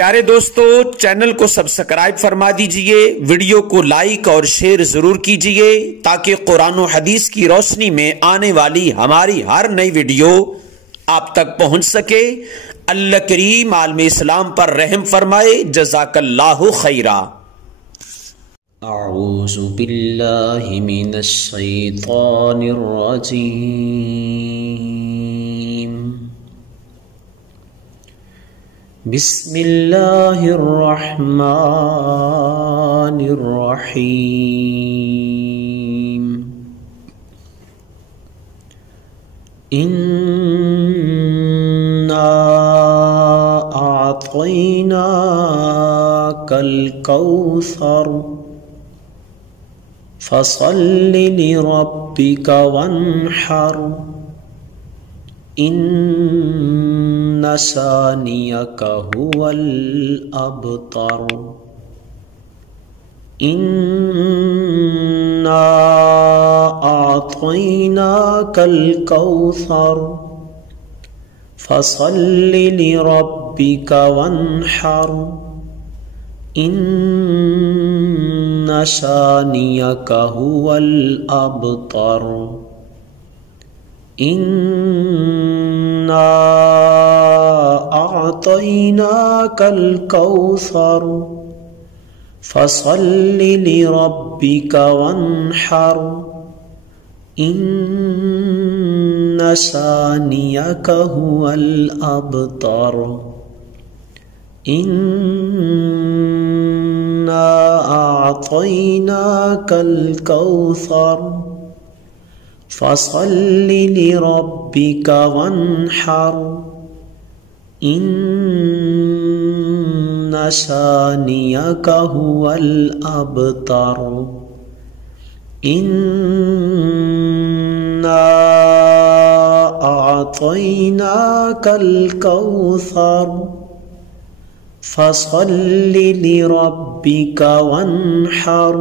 प्यारे दोस्तों, चैनल को सब्सक्राइब फरमा दीजिए, वीडियो को लाइक और शेयर जरूर कीजिए ताकि कुरान और हदीस की रोशनी में आने वाली हमारी हर नई वीडियो आप तक पहुंच सके। अल्लाह करीम आलम इस्लाम पर रहम फरमाए। जज़ाकल्लाहु खैरा। अऊज़ु बिल्लाहि मिनश शैतानिर रजीम। बिस्मिल्लाहिर रहमानिर रहीम। इन्ना आतैनाकल कौसर फसल्लि लिरब्बिका वन्हर इन्ना शानियका हुवल अबतर। इन्ना आतैनाकल कौसर फसल्लि लिरब्बिका वन्हर इन्ना शानियका हुवल अबतर। इन्ना अअतैनाकल कौसर फसल्लि लिरब्बिका वन्हर इन्ना शानियका हुवल अबतर। इन्ना अअतैनाकल कौसर फसल्लि लिरब्बिका वन्हर इन्ना शानियका हुवल अबतर। इन्ना अअतैनाकल कौसर फसल्लि लिरब्बिका वन्हर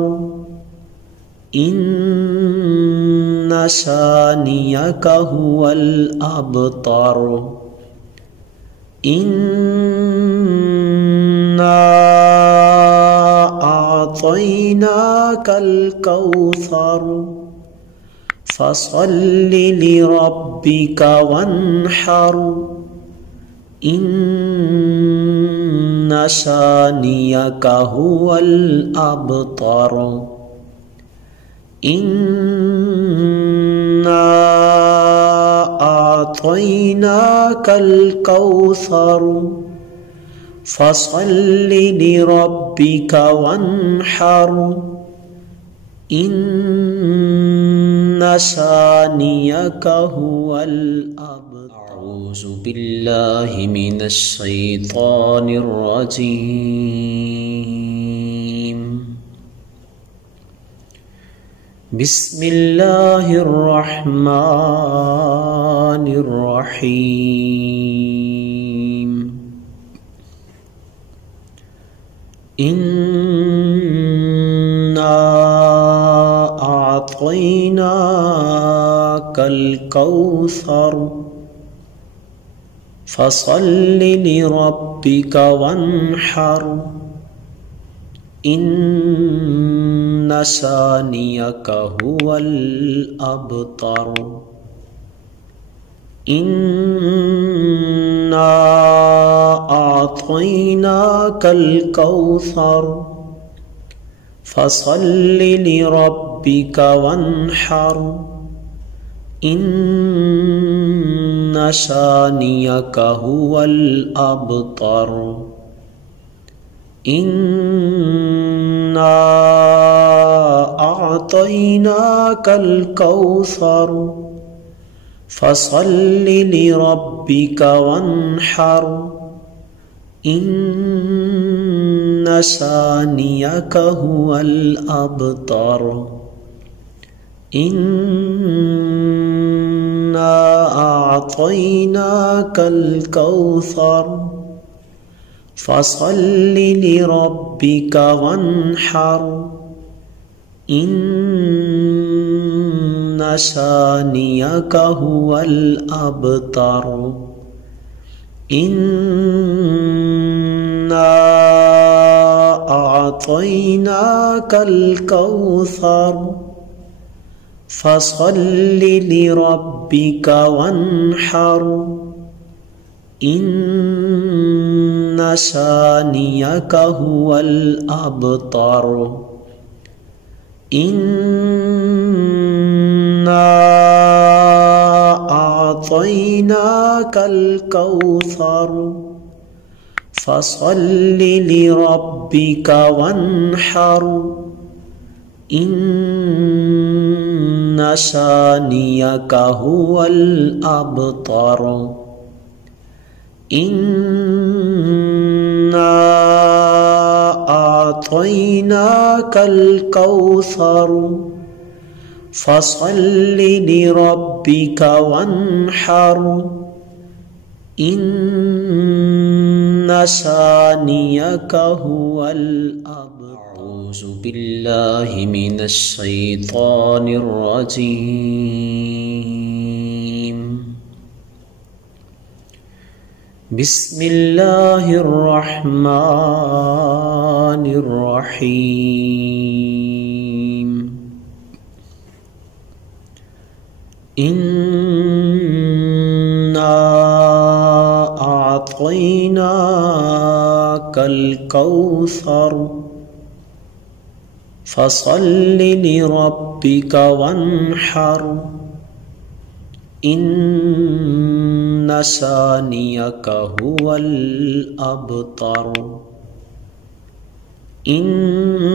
इन्ना शानियका हुवल अबतर। इन्ना अअतैनाकल कौसर फसल्लि लिरब्बिका वन्हर इन्ना शानियका हुवल अबतर। इन्ना अअतैनाकल कौसर फसल्लि लिरब्बिका वन्हर इन्ना शानियका हुवल अबतर। अऊज़ु बिल्लाहि मिनश शैतानिर रजीम। बिस्मिल्लाहिर रहमानिर रहीम। इन्ना अअतैनाकल कौसर फसल्लि लिरब्बिका वन्हर इन्ना शानियका हुवल अबतर। इन्ना अअतैनाकल कौसर फसल्लि लिरब्बिका वन्हर इन्ना शानियका हुवल अबतर। इन्ना अअतैनाकल कौसर फसल्लि लिरब्बिका वन्हर इन्ना शानियका हुवल अबतर। इन्ना अअतैनाकल कौसर फसल्लि लिरब्बिका वन्हर इन्ना शानियका हुवल अबतर। इन्ना أعطيناك الكوثر فصل لربك وانحر إن شانيك هو الأبتر إنا أعطيناك الكوثر فصل لربك وانحر إن شانيك هو الأبتر إنا أعطيناك الكوثر فصل لربك وانحر إن شانيك هو الأبتر. أعوذ بالله من الشيطان الرجيم. بسم الله الرحمن الرحيم. إنا أعطيناك الكوثر فصل لربك وانحر إن شانيك هو الأبتر. إنا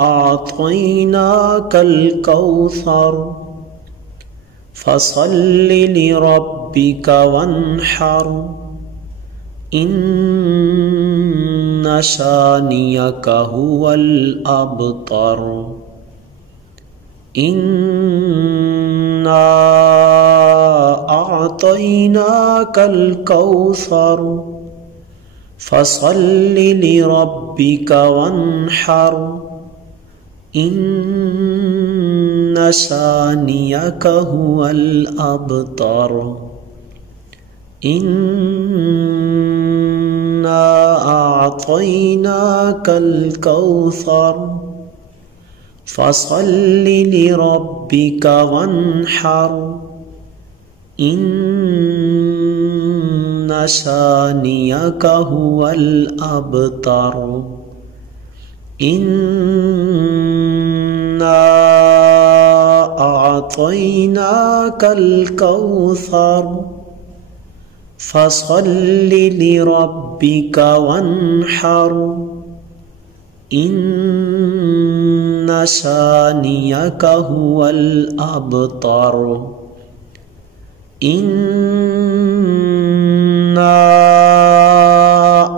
أعطيناك الكوثر فصل لربك وانحر إن شانيك هو الأبتر. إنا أعطيناك الكوثر فصل لربك وانحر إن شانيك هو الأبتر. إنا أعطيناك الكوثر فصل لربك وانحر إن شانيك هو الأبتر. إنا أعطيناك الكوثر فصل لربك وانحر إن شانيك هو الأبتر. إنا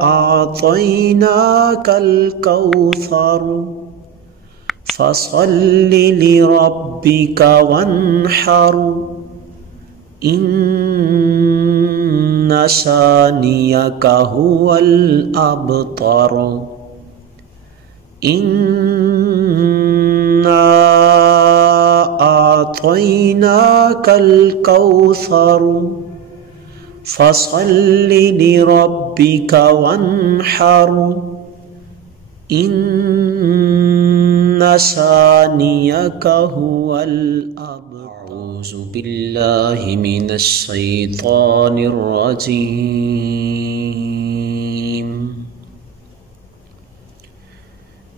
أعطيناك الكوثر فصل لربك وانحر إن شانيك هو الأبتر. إنا أعطيناك الكوثر فصل لربك وانحر إن شانيك هو الأبتر. أعوذ بالله من الشيطان الرجيم.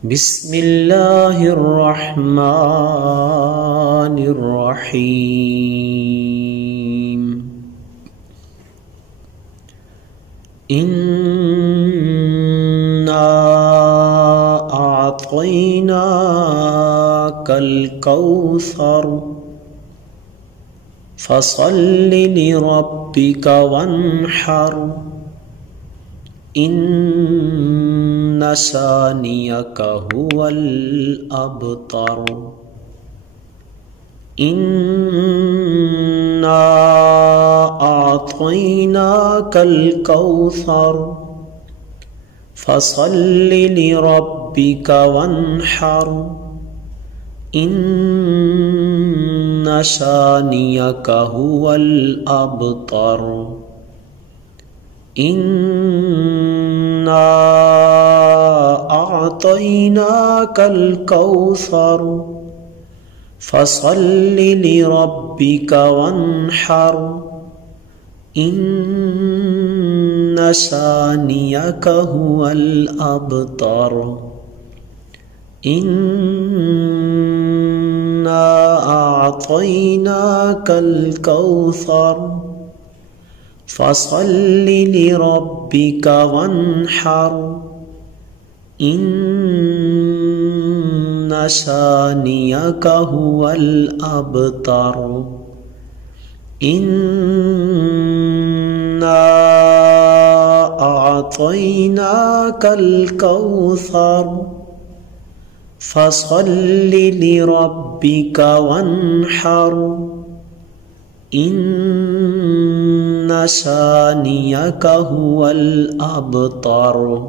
بسم الله الرحمن الرحيم. إنا أعطيناك الكوثر فصل لربك وانحر إن شانيك هو الأبتر. إنا أعطيناك الكوثر فصل لربك وانحر إن شانيك هو الأبتر. إنا أعطيناك الكوثر فصل لربك وانحر إن شانئك هو الأبتر إنا أعطيناك الكوثر فصل لربك وانحر إن شانئك هو الأبتر إنا أعطيناك الكوثر فصل لربك وانحر إن شانئك هو الأبتر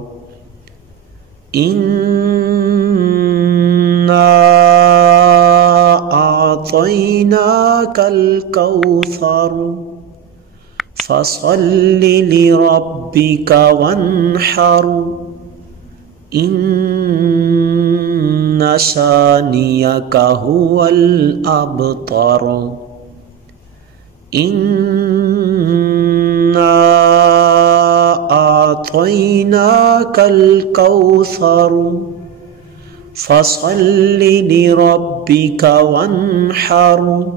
إنا أعطيناك الكوثر فصل لربك وانحر إن شانئك هو الأبتر إنا أعطيناك الكوثر فصل لربك وانحر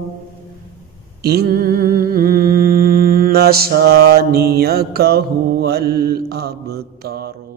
إن شانئك هو الأبتر.